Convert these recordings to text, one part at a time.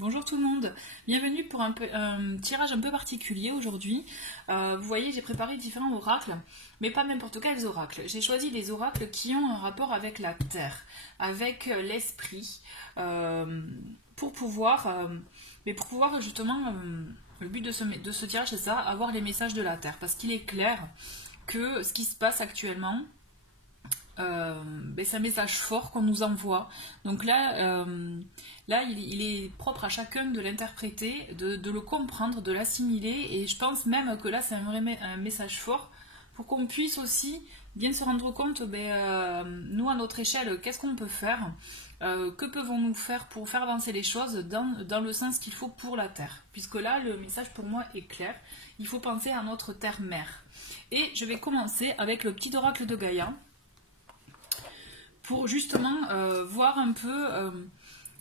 Bonjour tout le monde, bienvenue pour un tirage un peu particulier aujourd'hui. Vous voyez, j'ai préparé différents oracles, mais pas n'importe quels oracles. J'ai choisi des oracles qui ont un rapport avec la terre, avec l'esprit, pour pouvoir justement, le but de ce tirage c'est ça, avoir les messages de la terre. Parce qu'il est clair que ce qui se passe actuellement, c'est un message fort qu'on nous envoie. Donc là, il est propre à chacun de l'interpréter, de le comprendre, de l'assimiler. Et je pense même que là, c'est un message fort pour qu'on puisse aussi bien se rendre compte, nous, à notre échelle, qu'est-ce qu'on peut faire, que pouvons-nous faire pour faire avancer les choses dans le sens qu'il faut pour la Terre. Puisque là, le message pour moi est clair. Il faut penser à notre Terre-Mère. Et je vais commencer avec le petit oracle de Gaïa, pour justement voir un peu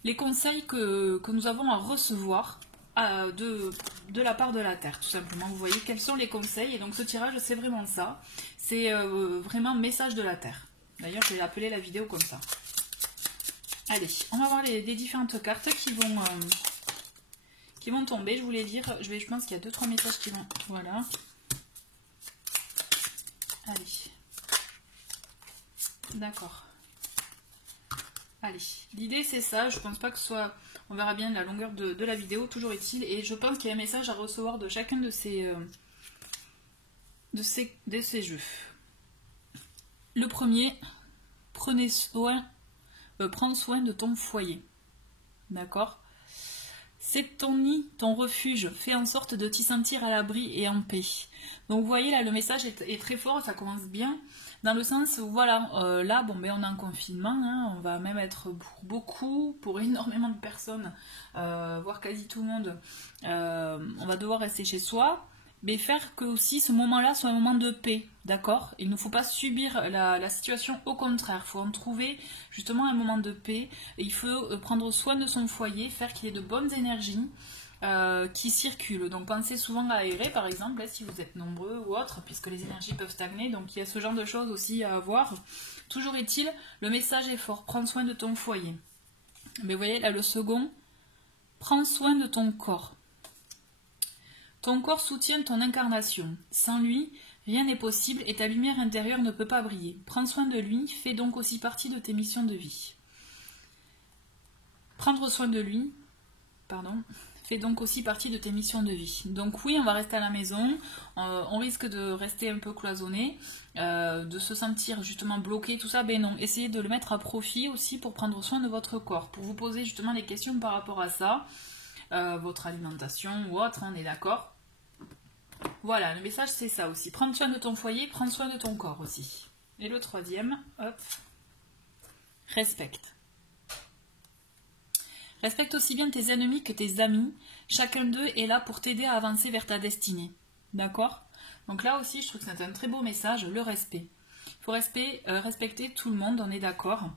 les conseils que nous avons à recevoir de la part de la Terre, tout simplement. Vous voyez quels sont les conseils, et donc ce tirage, c'est vraiment ça. C'est vraiment message de la Terre. D'ailleurs, je vais appeler la vidéo comme ça. Allez, on va voir les différentes cartes qui vont tomber. Je voulais dire, je pense qu'il y a 2-3 messages qui vont... Voilà. Allez. D'accord. Allez, l'idée c'est ça, je pense pas que ce soit, on verra bien la longueur de la vidéo, toujours est-il, et je pense qu'il y a un message à recevoir de chacun de ces jeux. Le premier, prends soin de ton foyer, d'accord? C'est ton nid, ton refuge, fais en sorte de t'y sentir à l'abri et en paix. Donc vous voyez là, le message est très fort, ça commence bien. Dans le sens où, voilà, là, on est en confinement, hein, on va même être pour énormément de personnes, voire quasi tout le monde, on va devoir rester chez soi, mais faire que aussi ce moment-là soit un moment de paix, d'accord? Il ne faut pas subir la situation, au contraire, il faut en trouver justement un moment de paix, et il faut prendre soin de son foyer, faire qu'il y ait de bonnes énergies, qui circulent. Donc pensez souvent à aérer par exemple, si vous êtes nombreux ou autres, puisque les énergies peuvent stagner, donc il y a ce genre de choses aussi à avoir. Toujours est-il, le message est fort, prends soin de ton foyer. Mais vous voyez là le second, prends soin de ton corps. Ton corps soutient ton incarnation. Sans lui, rien n'est possible et ta lumière intérieure ne peut pas briller. Prends soin de lui, fais donc aussi partie de tes missions de vie. Prendre soin de lui, fait donc aussi partie de tes missions de vie. Donc oui, on va rester à la maison, on risque de rester un peu cloisonné, de se sentir justement bloqué, tout ça, ben non. Essayez de le mettre à profit aussi pour prendre soin de votre corps, pour vous poser justement des questions par rapport à ça, votre alimentation ou autre, on est d'accord. Voilà, le message c'est ça aussi, prendre soin de ton foyer, prendre soin de ton corps aussi. Et le troisième, hop, respecte. Respecte aussi bien tes ennemis que tes amis. Chacun d'eux est là pour t'aider à avancer vers ta destinée. D'accord? Donc là aussi, je trouve que c'est un très beau message, le respect. Il faut respecter tout le monde, on est d'accord.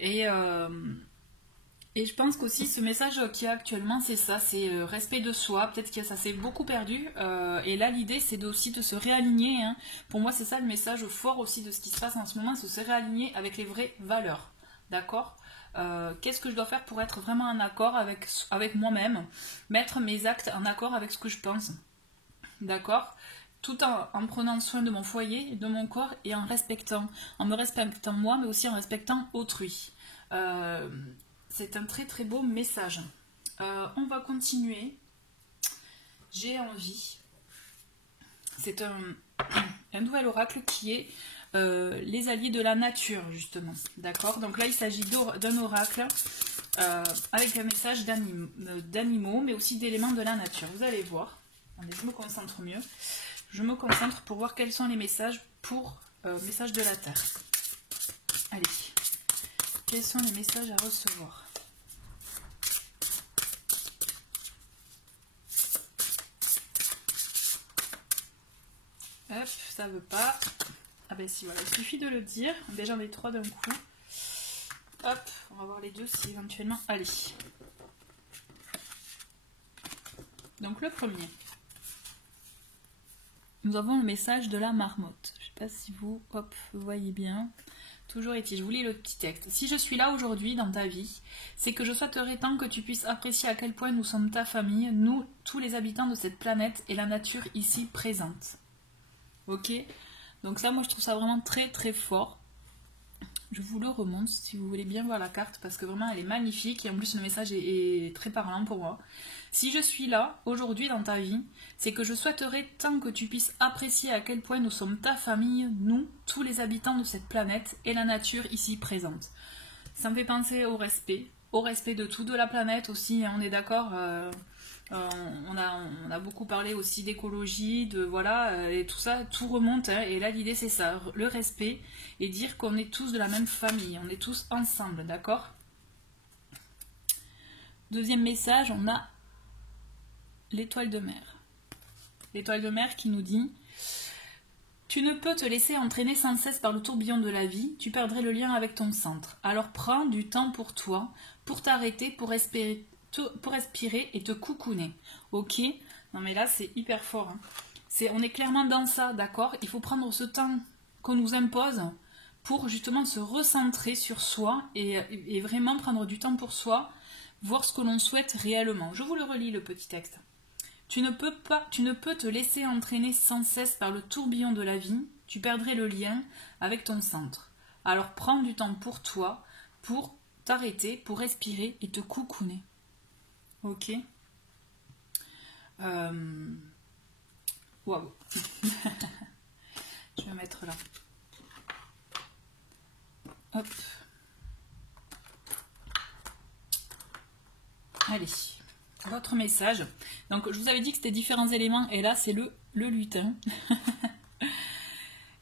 Et je pense qu'aussi, ce message qu'il y a actuellement, c'est ça, c'est respect de soi. Peut-être que ça s'est beaucoup perdu. Et là, l'idée, c'est aussi de se réaligner. Hein. Pour moi, c'est ça le message fort aussi de ce qui se passe en ce moment, c'est de se réaligner avec les vraies valeurs. D'accord? Qu'est-ce que je dois faire pour être vraiment en accord avec moi-même, mettre mes actes en accord avec ce que je pense, d'accord, tout en prenant soin de mon foyer, de mon corps et en me respectant moi, mais aussi en respectant autrui. C'est un très très beau message. On va continuer. J'ai envie. C'est un nouvel oracle qui est les alliés de la nature, justement. D'accord? Donc là, il s'agit d'un oracle avec un message d'animaux, mais aussi d'éléments de la nature. Vous allez voir. Attendez, je me concentre mieux. Je me concentre pour voir quels sont les messages pour messages de la Terre. Allez. Quels sont les messages à recevoir? Hop, ça veut pas. Ah ben si, voilà, il suffit de le dire. Déjà, on est 3 d'un coup. Hop, on va voir les deux si éventuellement... Allez. Donc le premier. Nous avons le message de la marmotte. Je ne sais pas si vous voyez bien. Toujours est-il, je vous lis le petit texte. Si je suis là aujourd'hui dans ta vie, c'est que je souhaiterais tant que tu puisses apprécier à quel point nous sommes ta famille, nous, tous les habitants de cette planète et la nature ici présente. Ok? Donc ça, moi, je trouve ça vraiment très très fort. Je vous le remonte si vous voulez bien voir la carte parce que vraiment, elle est magnifique et en plus, le message est très parlant pour moi. Si je suis là, aujourd'hui dans ta vie, c'est que je souhaiterais tant que tu puisses apprécier à quel point nous sommes ta famille, nous, tous les habitants de cette planète et la nature ici présente. Ça me fait penser au respect de tout, de la planète aussi, hein, on est d'accord, on a beaucoup parlé aussi d'écologie, de voilà, et tout ça, tout remonte, hein, et là l'idée c'est ça, le respect, et dire qu'on est tous de la même famille, on est tous ensemble, d'accord? Deuxième message, on a l'étoile de mer. L'étoile de mer qui nous dit « Tu ne peux te laisser entraîner sans cesse par le tourbillon de la vie, tu perdrais le lien avec ton centre. Alors prends du temps pour toi, pour t'arrêter, pour respirer et te coucouner. » Ok? Non mais là c'est hyper fort. Hein. On est clairement dans ça, d'accord? Il faut prendre ce temps qu'on nous impose pour justement se recentrer sur soi et vraiment prendre du temps pour soi, voir ce que l'on souhaite réellement. Je vous le relis le petit texte. Tu ne peux te laisser entraîner sans cesse par le tourbillon de la vie, tu perdrais le lien avec ton centre. Alors prends du temps pour toi, pour t'arrêter, pour respirer et te coucouner. Ok? Waouh. Je vais mettre là. Hop. Allez. Votre message. Donc, je vous avais dit que c'était différents éléments, et là, c'est le lutin.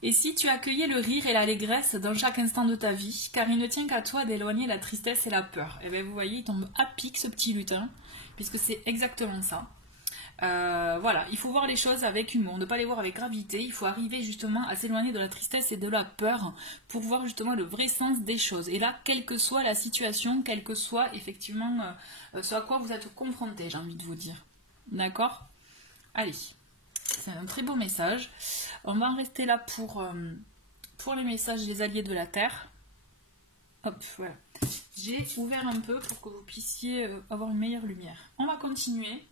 Et si tu accueillais le rire et l'allégresse dans chaque instant de ta vie, car il ne tient qu'à toi d'éloigner la tristesse et la peur. Et bien, vous voyez, il tombe à pic, ce petit lutin, puisque c'est exactement ça. Voilà, il faut voir les choses avec humour, ne pas les voir avec gravité, il faut arriver justement à s'éloigner de la tristesse et de la peur pour voir justement le vrai sens des choses. Et là, quelle que soit la situation, quel que soit effectivement ce à quoi vous êtes confronté, j'ai envie de vous dire. D'accord? Allez, c'est un très beau message. On va en rester là pour les messages des alliés de la Terre. Hop, voilà. J'ai ouvert un peu pour que vous puissiez avoir une meilleure lumière. On va continuer.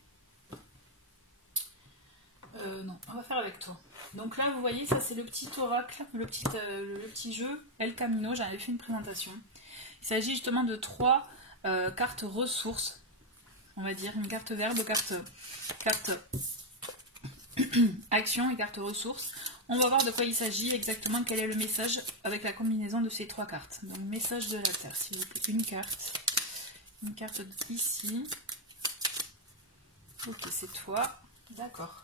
Non, on va faire avec toi. Donc là, vous voyez, ça c'est le petit oracle, le petit jeu El Camino. J'en avais fait une présentation. Il s'agit justement de 3 cartes ressources, on va dire, une carte verbe, carte action et carte ressources. On va voir de quoi il s'agit exactement, quel est le message avec la combinaison de ces 3 cartes. Donc message de la Terre, s'il vous plaît, une carte ici. Ok, c'est toi, d'accord.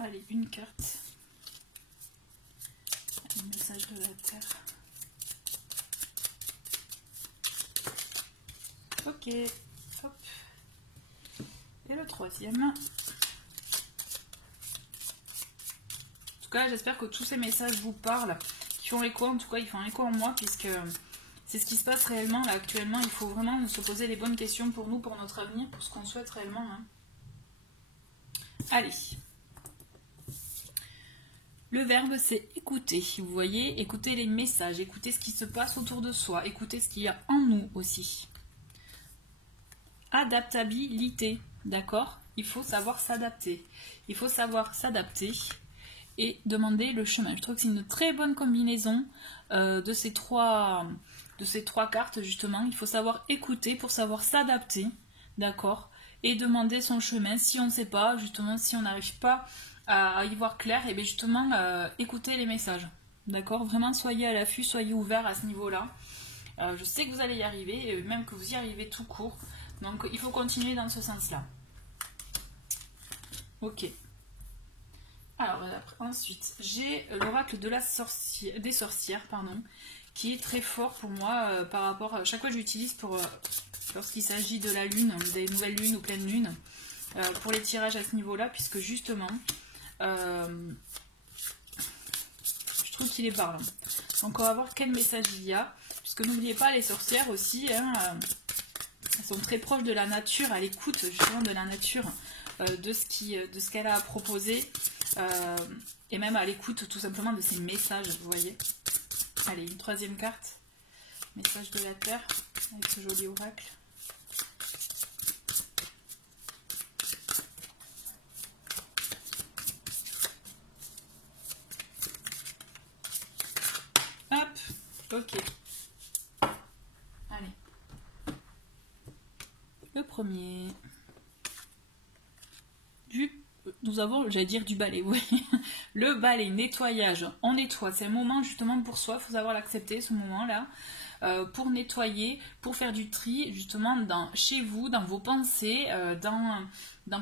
Allez, une carte. Un message de la Terre. Ok. Hop. Et le troisième. En tout cas, j'espère que tous ces messages vous parlent, qui font écho. En tout cas, ils font écho en moi, puisque c'est ce qui se passe réellement là actuellement. Il faut vraiment se poser les bonnes questions pour nous, pour notre avenir, pour ce qu'on souhaite réellement. Hein. Allez. Le verbe, c'est écouter. Vous voyez, écouter les messages, écouter ce qui se passe autour de soi, écouter ce qu'il y a en nous aussi. Adaptabilité, d'accord? Il faut savoir s'adapter. Il faut savoir s'adapter et demander le chemin. Je trouve que c'est une très bonne combinaison de ces trois cartes, justement. Il faut savoir écouter pour savoir s'adapter, d'accord? Et demander son chemin. Si on ne sait pas, justement, si on n'arrive pas à y voir clair, et bien justement écoutez les messages, d'accord? Vraiment soyez à l'affût, soyez ouverts à ce niveau-là. Je sais que vous allez y arriver, et même que vous y arrivez tout court, donc il faut continuer dans ce sens-là. Ok. Alors ensuite, j'ai l'oracle de des sorcières, pardon, qui est très fort pour moi par rapport à chaque fois que j'utilise lorsqu'il s'agit de la lune, des nouvelles lunes ou pleines lunes, pour les tirages à ce niveau-là, puisque justement je trouve qu'il est parlant. Donc on va voir quel message il y a, puisque n'oubliez pas, les sorcières aussi, hein, elles sont très proches de la nature, à l'écoute justement de la nature, de ce qu'elle a à proposer, et même à l'écoute tout simplement de ses messages, vous voyez. Allez, une troisième carte. Message de la Terre, avec ce joli oracle. Hop, ok. Allez. Le premier. Nous avons, j'allais dire du balai, oui. Le balai, nettoyage. On nettoie. C'est un moment justement pour soi. Il faut savoir l'accepter, ce moment-là. Pour nettoyer, pour faire du tri, justement, chez vous, dans vos pensées, dans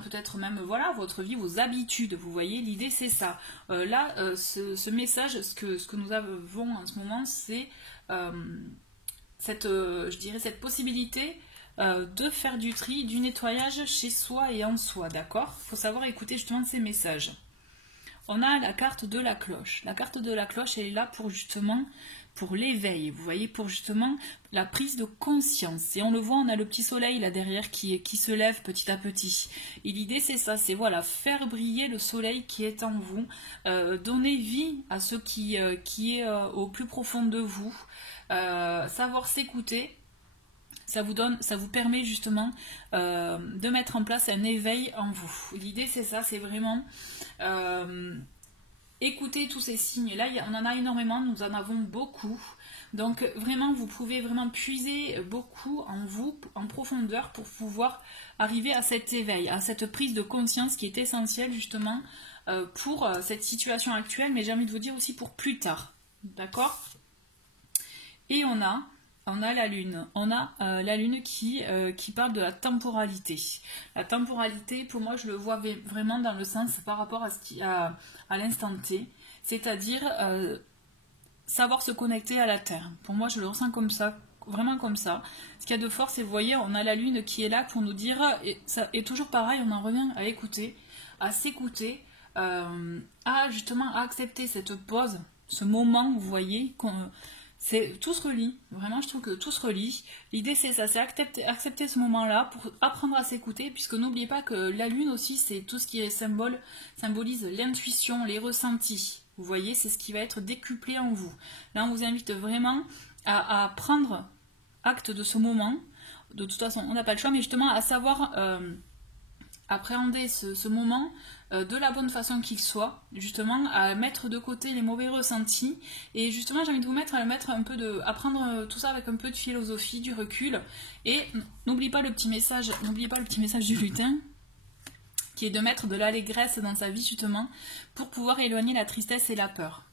peut-être même, voilà, votre vie, vos habitudes. Vous voyez, l'idée, c'est ça. Là, ce message, ce que nous avons en ce moment, c'est je dirais, cette possibilité de faire du tri, du nettoyage chez soi et en soi, d'accord? Il faut savoir écouter justement ces messages. On a la carte de la cloche. La carte de la cloche, elle est là pour justement, pour l'éveil, vous voyez, pour justement la prise de conscience. Et on le voit, on a le petit soleil là derrière qui se lève petit à petit. Et l'idée, c'est ça, c'est voilà, faire briller le soleil qui est en vous, donner vie à ce qui est au plus profond de vous, savoir s'écouter. Ça vous permet justement de mettre en place un éveil en vous. L'idée, c'est ça, c'est vraiment écouter tous ces signes-là. On en a énormément, nous en avons beaucoup. Donc vraiment, vous pouvez vraiment puiser beaucoup en vous, en profondeur, pour pouvoir arriver à cet éveil, à cette prise de conscience qui est essentielle justement pour cette situation actuelle, mais j'ai envie de vous dire aussi pour plus tard. D'accord? Et on a la Lune. On a la Lune qui parle de la temporalité. La temporalité, pour moi, je le vois vraiment dans le sens par rapport à l'instant T. C'est-à-dire savoir se connecter à la Terre. Pour moi, je le ressens comme ça, vraiment comme ça. Ce qu'il y a de fort, c'est, vous voyez, on a la Lune qui est là pour nous dire, et toujours pareil, on en revient à écouter, à s'écouter, justement à accepter cette pause, ce moment, vous voyez, tout se relie, vraiment je trouve que tout se relie. L'idée c'est ça, c'est accepter ce moment-là pour apprendre à s'écouter, puisque n'oubliez pas que la Lune aussi c'est tout ce qui symbolise l'intuition, les ressentis. Vous voyez, c'est ce qui va être décuplé en vous. Là on vous invite vraiment à prendre acte de ce moment. De toute façon on n'a pas le choix, mais justement à savoir appréhender ce moment de la bonne façon qu'il soit, justement à mettre de côté les mauvais ressentis, et justement j'ai envie de vous mettre à prendre tout ça avec un peu de philosophie, du recul, et n'oubliez pas le petit message du lutin, qui est de mettre de l'allégresse dans sa vie justement, pour pouvoir éloigner la tristesse et la peur.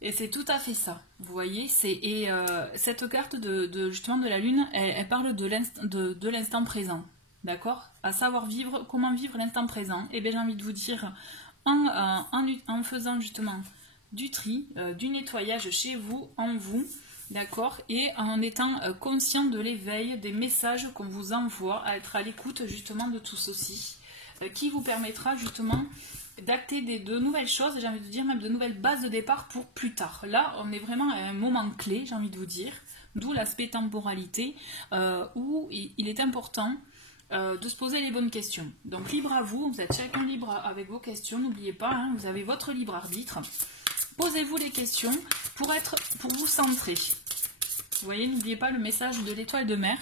Et c'est tout à fait ça, vous voyez, cette carte justement de la Lune, elle parle de l'instant présent. D'accord? À savoir comment vivre l'instant présent. Et bien j'ai envie de vous dire, en faisant justement du tri, du nettoyage chez vous, en vous, d'accord? Et en étant conscient de l'éveil, des messages qu'on vous envoie, à être à l'écoute justement de tout ceci, qui vous permettra justement d'acter de nouvelles choses, j'ai envie de dire même de nouvelles bases de départ pour plus tard. Là, on est vraiment à un moment clé, j'ai envie de vous dire, d'où l'aspect temporalité, où il est important de se poser les bonnes questions. Donc libre à vous, vous êtes chacun libre avec vos questions, n'oubliez pas, hein, vous avez votre libre arbitre. Posez-vous les questions pour vous centrer. Vous voyez, n'oubliez pas le message de l'étoile de mer,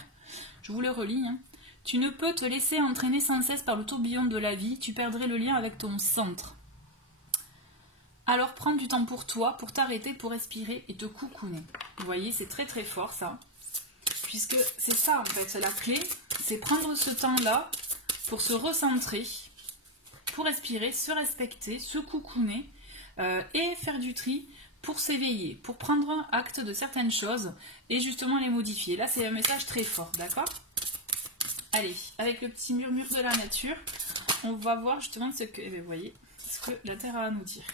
je vous le relis. Hein. Tu ne peux te laisser entraîner sans cesse par le tourbillon de la vie, tu perdrais le lien avec ton centre. Alors prends du temps pour toi, pour t'arrêter, pour respirer et te coucouner. Vous voyez, c'est très très fort ça. Puisque c'est ça en fait, c'est la clé, c'est prendre ce temps-là pour se recentrer, pour respirer, se respecter, se coucouner et faire du tri pour s'éveiller, pour prendre un acte de certaines choses et justement les modifier. Là c'est un message très fort, d'accord? Allez, avec le petit murmure de la nature, on va voir justement ce que la Terre a à nous dire.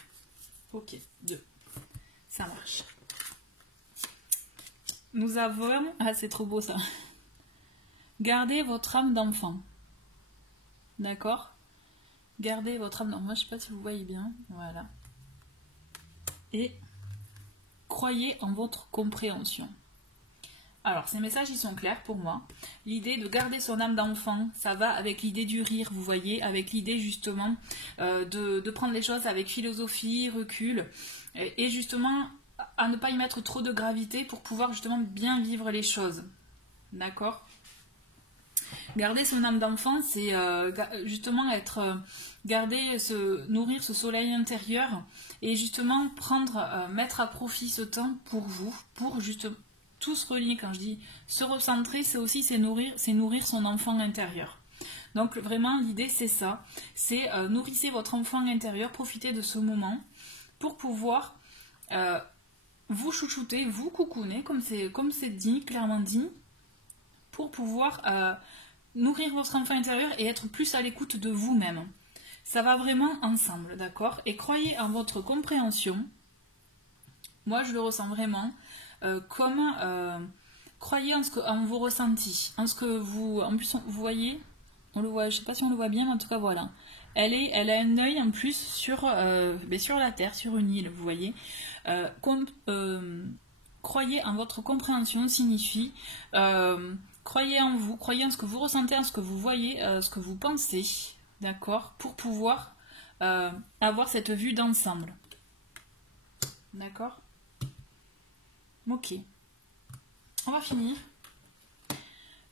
Ok, 2, ça marche. Nous avons... Ah, c'est trop beau ça. Gardez votre âme d'enfant. D'accord? Gardez votre âme d'enfant. Moi, je ne sais pas si vous voyez bien. Voilà. Et croyez en votre compréhension. Alors, ces messages, ils sont clairs pour moi. L'idée de garder son âme d'enfant, ça va avec l'idée du rire, vous voyez, avec l'idée justement de prendre les choses avec philosophie, recul, et justement à ne pas y mettre trop de gravité pour pouvoir justement bien vivre les choses. D'accord? Garder son âme d'enfant, c'est justement nourrir ce soleil intérieur et justement mettre à profit ce temps pour vous, pour justement tout se relier. Quand je dis se recentrer, c'est nourrir son enfant intérieur. Donc vraiment l'idée c'est ça, c'est nourrissez votre enfant intérieur, profitez de ce moment pour pouvoir vous chouchouter, vous coucouner, comme c'est dit, clairement dit, pour pouvoir nourrir votre enfant intérieur et être plus à l'écoute de vous-même. Ça va vraiment ensemble, d'accord? Et croyez en votre compréhension. Moi, je le ressens vraiment croyez en vos ressentis, en ce que vous... En plus, vous voyez, on le voit, je sais pas si on le voit bien, mais en tout cas, voilà. Elle a un œil en plus sur la Terre, sur une île, vous voyez. Croyez en votre compréhension signifie croyez en vous, croyez en ce que vous ressentez, en ce que vous voyez, ce que vous pensez, d'accord, pour pouvoir avoir cette vue d'ensemble. D'accord? Ok. On va finir.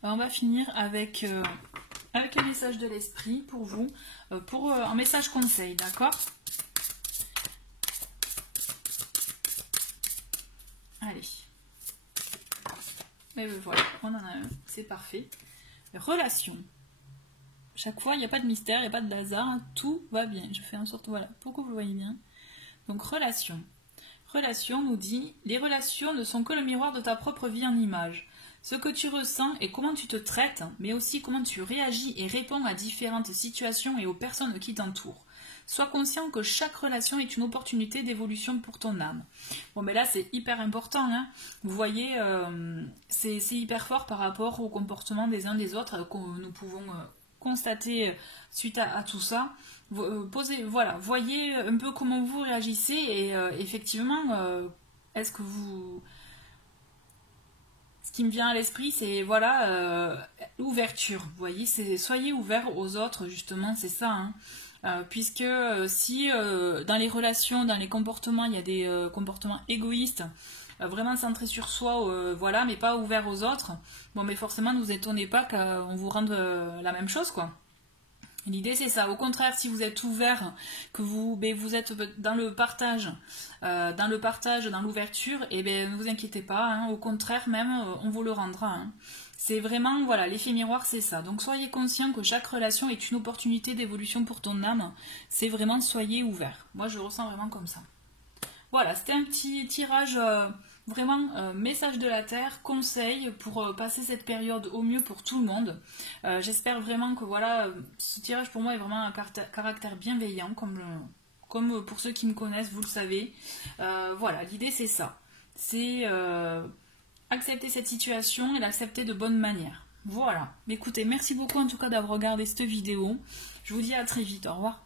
Avec un message de l'esprit pour vous, un message conseil, d'accord? Allez. Et voilà, on en a un, c'est parfait. Relation. Chaque fois, il n'y a pas de mystère, il n'y a pas de hasard, hein, tout va bien. Je fais en sorte, voilà, pour que vous le voyez bien. Donc, relation. Relation nous dit, les relations ne sont que le miroir de ta propre vie en image. Ce que tu ressens et comment tu te traites, mais aussi comment tu réagis et réponds à différentes situations et aux personnes qui t'entourent. Sois conscient que chaque relation est une opportunité d'évolution pour ton âme. Bon, mais là, c'est hyper important. Hein. Vous voyez, c'est hyper fort par rapport au comportement des uns des autres que nous pouvons constater suite à tout ça. Voyez un peu comment vous réagissez et effectivement, est-ce que vous... Ce qui me vient à l'esprit, c'est l'ouverture. Vous voyez, soyez ouverts aux autres, justement, c'est ça. Hein. Puisque si dans les relations, dans les comportements, il y a des comportements égoïstes, vraiment centrés sur soi, mais pas ouverts aux autres, bon, mais forcément, ne vous étonnez pas qu'on vous rende la même chose, quoi. L'idée c'est ça, au contraire si vous êtes ouvert, que vous êtes dans le partage, dans l'ouverture, et ne vous inquiétez pas, hein, au contraire même on vous le rendra. Hein. C'est vraiment, voilà, l'effet miroir c'est ça. Donc soyez conscient que chaque relation est une opportunité d'évolution pour ton âme, c'est vraiment soyez ouvert. Moi je le ressens vraiment comme ça. Voilà, c'était un petit tirage... Vraiment, message de la Terre, conseil pour passer cette période au mieux pour tout le monde. J'espère vraiment que voilà, ce tirage pour moi est vraiment un caractère bienveillant, comme pour ceux qui me connaissent, vous le savez. Voilà, l'idée c'est ça. C'est accepter cette situation et l'accepter de bonne manière. Voilà. Écoutez, merci beaucoup en tout cas d'avoir regardé cette vidéo. Je vous dis à très vite. Au revoir.